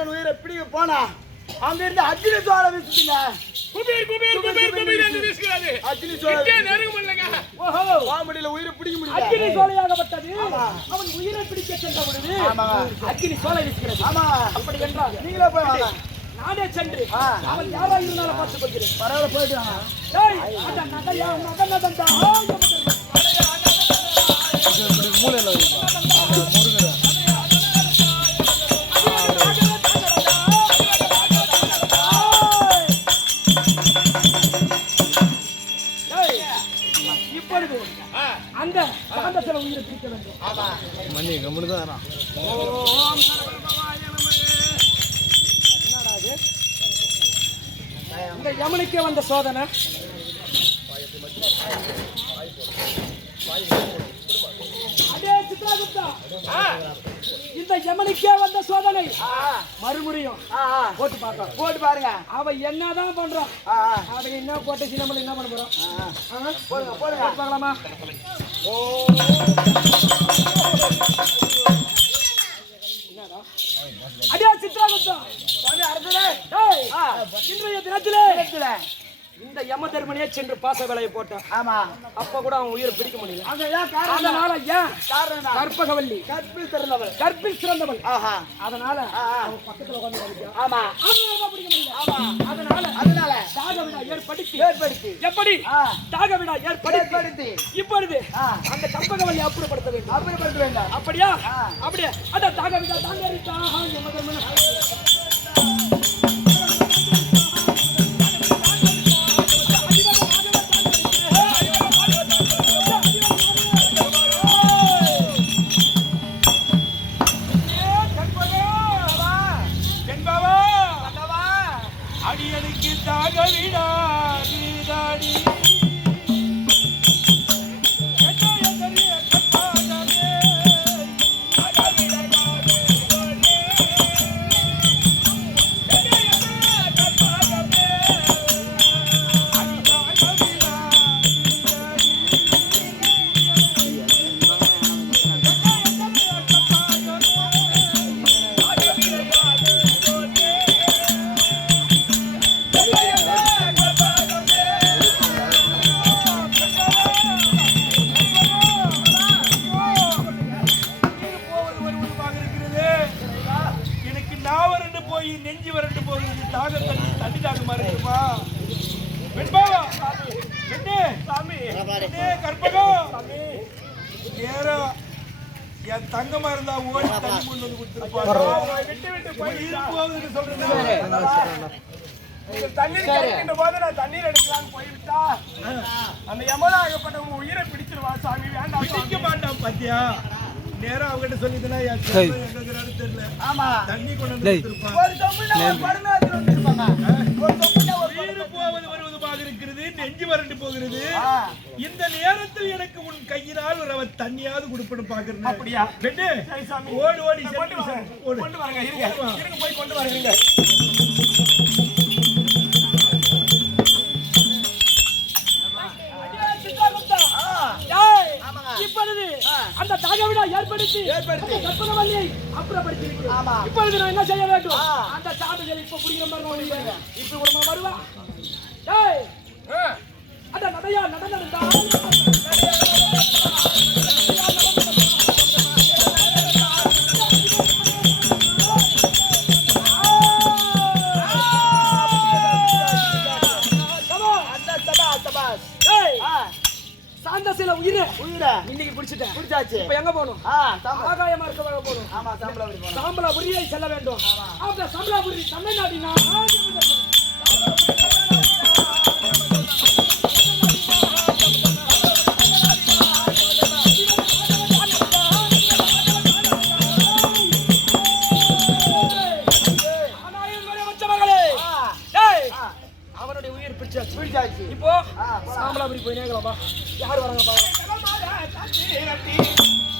யமதர்மன் உயிரை பிடிக்க போனா அங்க இருந்து அக்னி சோழ வீசுதுங்க குபீர் குபீர் குபீர் குபீர் என்று வீசுகிறது அக்னி சோழ ஓஹோ. பாம்படியில உயிரை பிடிக்க முடியல. சோலையாகப்பட்டது அவன் உயிரை பிடிக்க சென்ற பொழுது. அக்கினி சோலை வீசுகிறது. ஆமா. அப்படி என்றால் நீங்களே போய் வாங்க. நானே சென்று. அவன் யாரா இருந்தாலும் பார்த்துக் கொள்கிறேன் பரவாயில்ல போயிட்டு வாங்க. இப்பொழுது அந்த சாந்தசில உயிரை பிடிக்க வேண்டும். மணி கம்முன்னு தான் என்னடா? இந்த யமனுக்கே வந்த சோதனை. அடே சித்ராகுப்தா இந்த யமனுக்கே வந்த சோதனை. ஆ. போட்டு பார்க்கலாம். போட்டு பாருங்க. அவன் என்னதான் பண்றான். அவன் என்ன போட்டு நம்மள என்ன பண்ண போறோம்? போடுங்க போடுங்க. பார்க்கலாமா? என்னடா? அடே சித்ராகுப்தா சாமி அடுத்தது டேய், ஆ. இன்றைய தினத்திலே. இந்த யம தர்மனே சென்று பாச வேலையை போட்டான். ஆமா. அப்ப கூட அவன் உயிரை பிடிக்க முடியல. அங்க ஏன் காரணம்? அதனால ஏன்? கற்பகவல்லி. கற்பில் திறந்தவள் கற்பில் சிறந்தவள். ஆஹா. அதனால. அவன் பக்கத்துல படிக்கிறான். ஆமா. ஆமா. அதனால அதனால தாக விழா ஏற்படுத்தி. ஏற்படுத்தி. எப்படி? ஆ. தாக விழா ஏற்படுத்தி. இப்பொழுது. அந்த கற்பகவல்லி அப்புறப்படுத்த வேண்டும். அப்புறப்படுத்த வேண்டாம். அப்படியா. அப்படியே? அந்த தாக விழா தாங்க யம தர்மன அடியனுக்கு தாக விடா நீதாடி. போய் நெஞ்சு வறண்டு போகிறது தாக தண்ணி தண்ணி இருக்குமா? வெண்பாவா பெண்ணே பெண்ணே கற்பகம். நேரம் என் தங்கமா இருந்தா ஓடி தண்ணி கொண்டு வந்து கொடுத்துருப்பாங்க விட்டு விட்டு போய் போகுதுன்னு சொல்றது நீங்கள் தண்ணீர் கிடைக்கின்ற போது நான் தண்ணீர் எடுக்கலாம்னு போய்விட்டா? அந்த யமனாகப்பட்டவங்க உயிரை பிடிச்சிருவா சாமி. வேண்டாம் பிடிக்க மாட்டான் பாத்தியா? நேரம் அவகிட்ட சொல்லிதுனா என் செல்வம் எங்க இருக்கிறாரு தெரியல. ஆமா. தண்ணி கொண்டு வந்து ஒரு சொம்புல ஒரு வந்திருப்பாங்க. ஒரு உயிர் போவது வருவதுமாக இருக்கிறது நெஞ்சு வறண்டு போகிறது. இந்த நேரத்தில் எனக்கு உன் கையினால் ஒரு அவ தண்ணியாவது கொடுப்பணும் பாக்குறேன் அப்படியா? பெண்ணு. ஓடு ஓடி கொண்டு வரங்க இருங்க. இருங்க போய் கொண்டு வரங்க அந்த தாக விழா ஏற்படுத்தி ஏற்படுத்தி. கற்பகவல்லியை அப்புறப்படுத்தி. இப்பொழுது நான் என்ன செய்ய வேண்டும். அந்த சாதனை இப்ப புடிக்கிற மாதிரி நான் ஒளியுங்க. இப்ப கூட நான் வருவா அந்த நடையா நடந்தா உயிரை இன்னைக்கு பிடிச்சிட்டேன். பிடிச்சாச்சு. இப்ப எங்க போகணும்? ஆ சாம்பல் ஆகாயமா இருக்க வேக போகணும். ஆமா சாம்பல் அப்படி போனோம் சாம்பலாபுரியை செல்ல வேண்டும். அந்த சாம்பலாபுரி தமிழ்நாட்டினா அவனுடைய உயிர் பிடிச்சாச்சு. பிடிச்சாச்சு. இப்போ. சாம்பலாபுரி போய் நேக்கலாம் வா. யார் வராங்க பா ஆ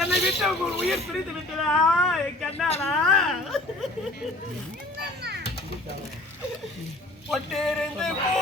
என்னை விட்டு உங்கள் உயிர் பிரித்து விட்டதா? கண்ணாரா பொட்டிருந்து பூவிருந்து